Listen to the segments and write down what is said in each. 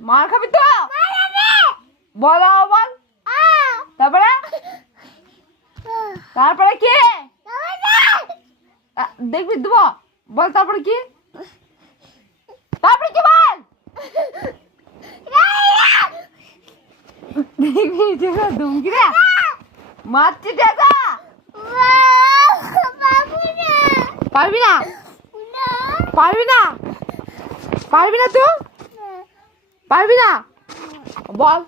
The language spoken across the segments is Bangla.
মার খাবি তো বল বল তারপরে তারপরে কি দেখবি দেবো বল তারপরে কি তারপরে কি বল দেখবি ধুমকি রে মারছি দেখা পারবি না পারবি না পারবি না তুই পারবি না বল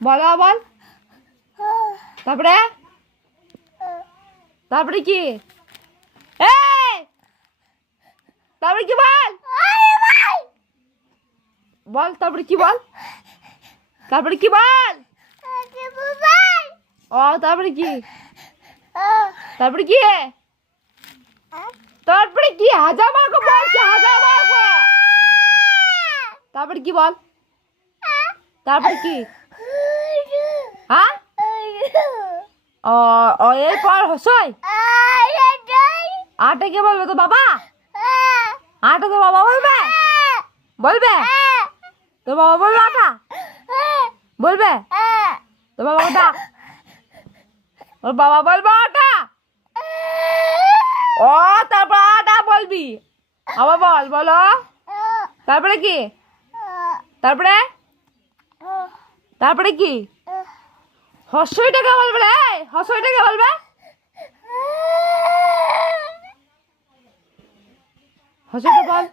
বল বল তারপরে তারপরে কি তারপরে কি বল বল তারপরে কি বল তারপরে কি বল ও তারপরে কি তারপরে কি তারপরে কি হাজার বার করে বলছি হাজার বার করে তারপরে কি বল তারপরে কি হ্যাঁ ও এরপর হসই আটা কে বলবে তো বাবা আটা তো বাবা বলবে বলবে তো বাবা বলবে আটা বলবে তো বাবা ডাক ওর বাবা বলবে আটা ও তারপর আটা বলবি আবার বল বলো তারপরে কি তারপরে তারপরে কি হর্ষইটাকে বলবে রে হর্ষইটাকে বলবে হর্ষইটা বল